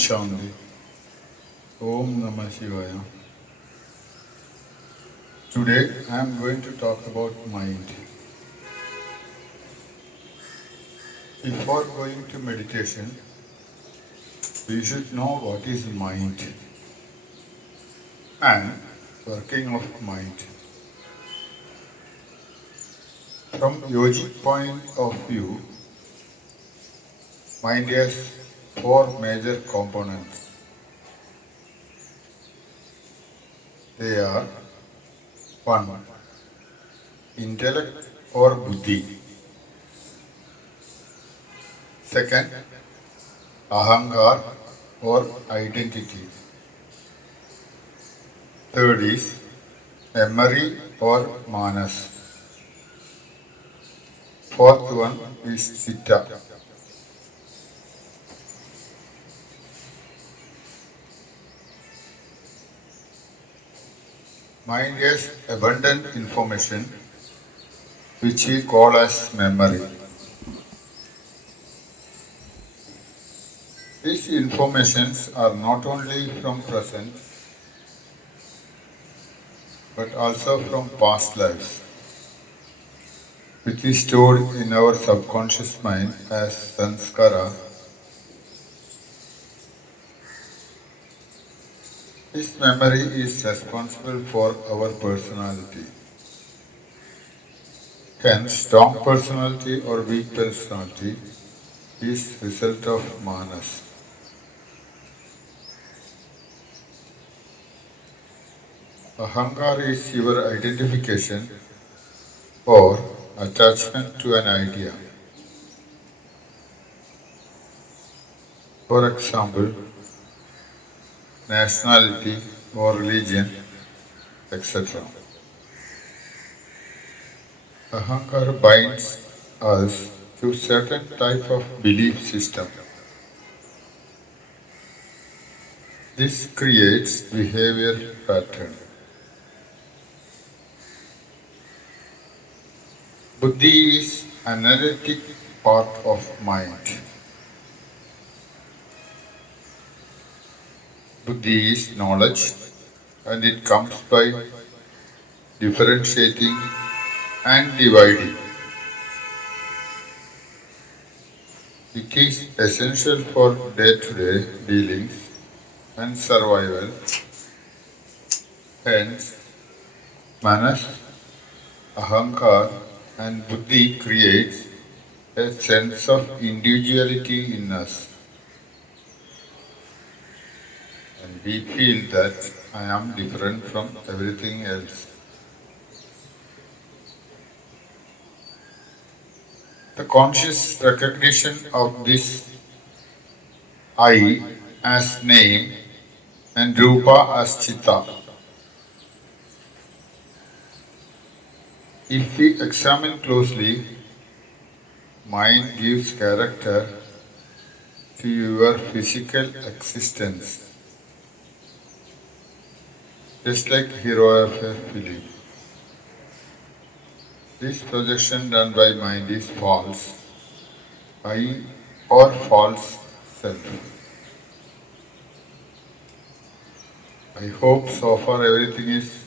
Shanti. Om Namah Shivaya. Today I am going to talk about mind. Before going to meditation, we should know what is mind and working of mind. From yogic point of view, mind has four major components. They are 1. Intellect or buddhi. Second, ahankar or identity. Third is memory or manas. Fourth one is citta. Mind has abundant information which we call as memory. These informations are not only from present but also from past lives, which is stored in our subconscious mind as sanskara. This memory is responsible for our personality. Hence, strong personality or weak personality is result of manas. Ahankar is your identification or attachment to an idea. For example, nationality or religion, etc. Ahankar binds us to certain type of belief system. This creates behavior pattern. Buddhi is analytic part of mind. Buddhi is knowledge and it comes by differentiating and dividing. It is essential for day-to-day dealings and survival. Hence, manas, ahankar and buddhi creates a sense of individuality in us. And we feel that I am different from everything else. The conscious recognition of this I as name and rupa as chitta. If we examine closely, mind gives character to your physical existence, just like hero of a film. This projection done by mind is false, I or false self. I hope so far everything is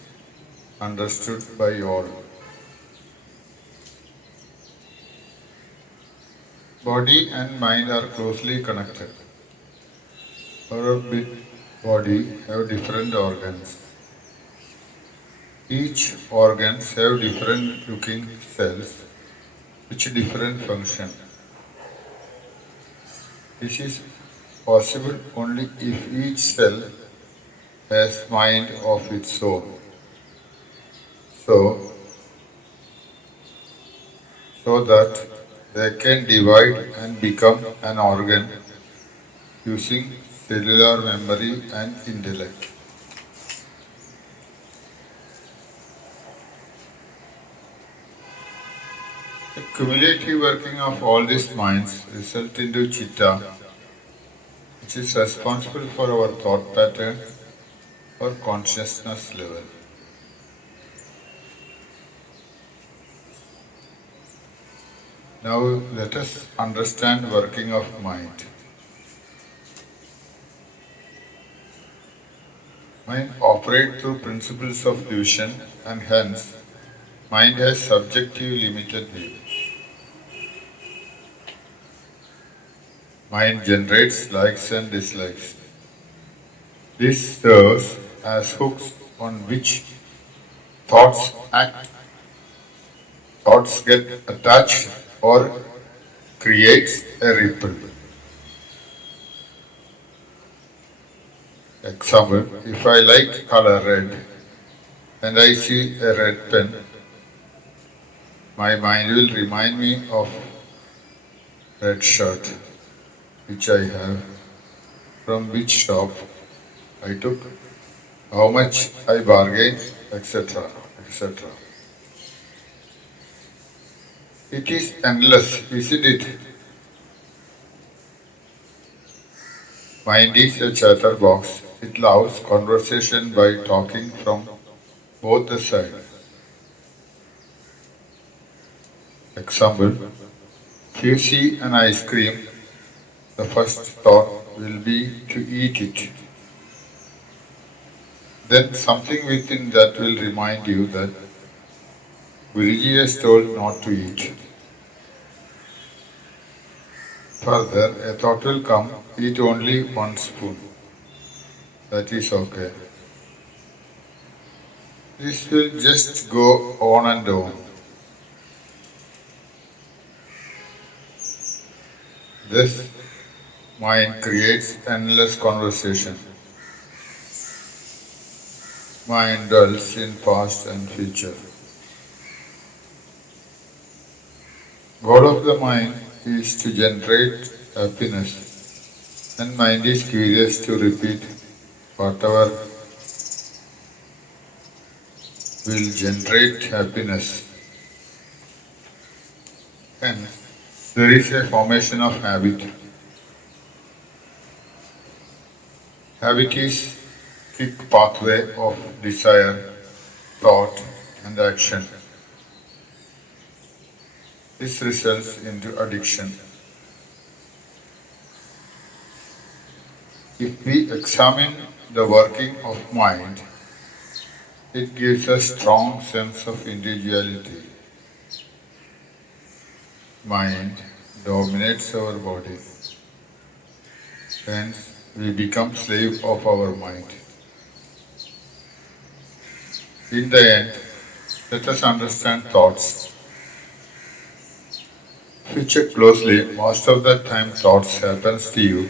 understood by all. Body and mind are closely connected. Our body have different organs. Each organs have different looking cells which different function. This is possible only if each cell has mind of its own. So that they can divide and become an organ using cellular memory and intellect. The cumulative working of all these minds result into chitta, which is responsible for our thought pattern or consciousness level. Now let us understand working of mind. Mind operate through principles of division and hence mind has subjective limited view. Mind generates likes and dislikes. This serves as hooks on which thoughts act, thoughts get attached or creates a ripple. Example, if I like color red and I see a red pen, my mind will remind me of red shirt which I have, from which shop I took, how much I bargained, etc. etc. It is endless, isn't it? Mind is a chatterbox. It loves conversation by talking from both the sides. Example, if you see an ice cream, the first thought will be to eat it. Then something within that will remind you that Guruji has told not to eat. Further, a thought will come, eat only one spoon. That is okay. This will just go on and on. This mind creates endless conversation. Mind dwells in past and future. Goal of the mind is to generate happiness, and mind is curious to repeat whatever will generate happiness. Hence, there is a formation of habit. Habit is thick pathway of desire, thought, and action. This results into addiction. If we examine the working of mind, it gives a strong sense of individuality. Mind dominates our body. Hence, we become slave of our mind. In the end, let us understand thoughts. If you check closely, most of the time thoughts happens to you,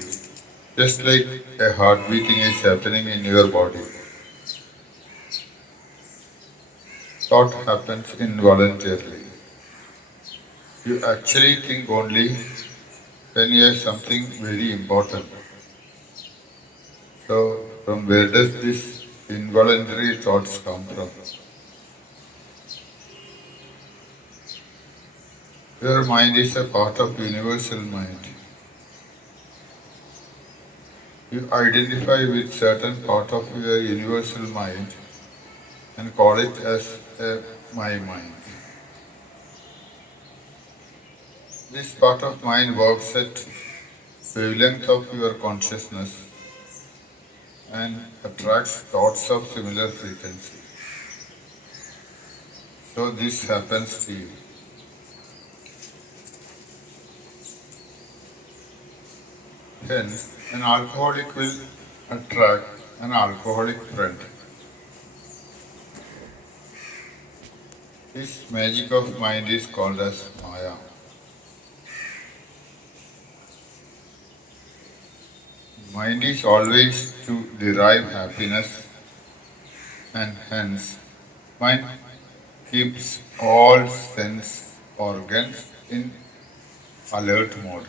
just like a heart beating is happening in your body. Thought happens involuntarily. You actually think only when you have something very important. So, from where does this involuntary thoughts come from? Your mind is a part of universal mind. You identify with certain part of your universal mind and call it as my mind. This part of mind works at wavelength of your consciousness and attracts thoughts of similar frequency. So this happens to you. Hence, an alcoholic will attract an alcoholic friend. This magic of mind is called as Maya. Mind is always to derive happiness and hence mind keeps all sense organs in alert mode.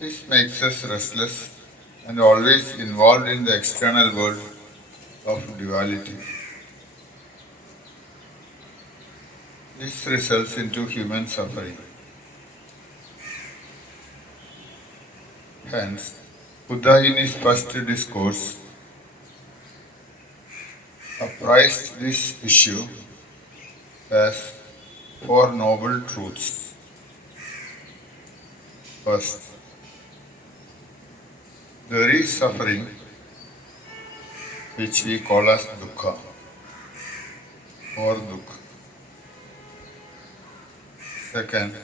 This makes us restless and always involved in the external world of duality. This results into human suffering. Hence, Buddha in his first discourse appraised this issue as four noble truths. First, There is suffering which we call as dukkha or dukh. Second,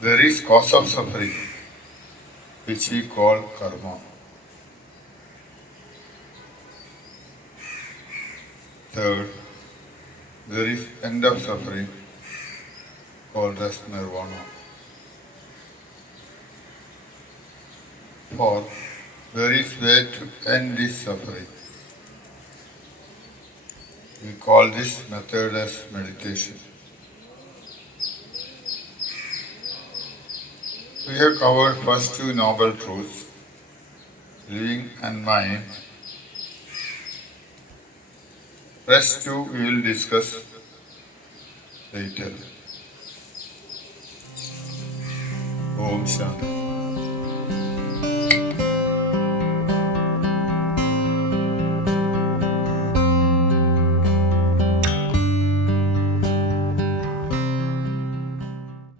there is cause of suffering which we call karma. Third, there is end of suffering called as nirvana. Fourth, there is way to end this suffering. We call this method as meditation. We have covered first two noble truths, living and mind. Rest two we will discuss later. Om Shanti.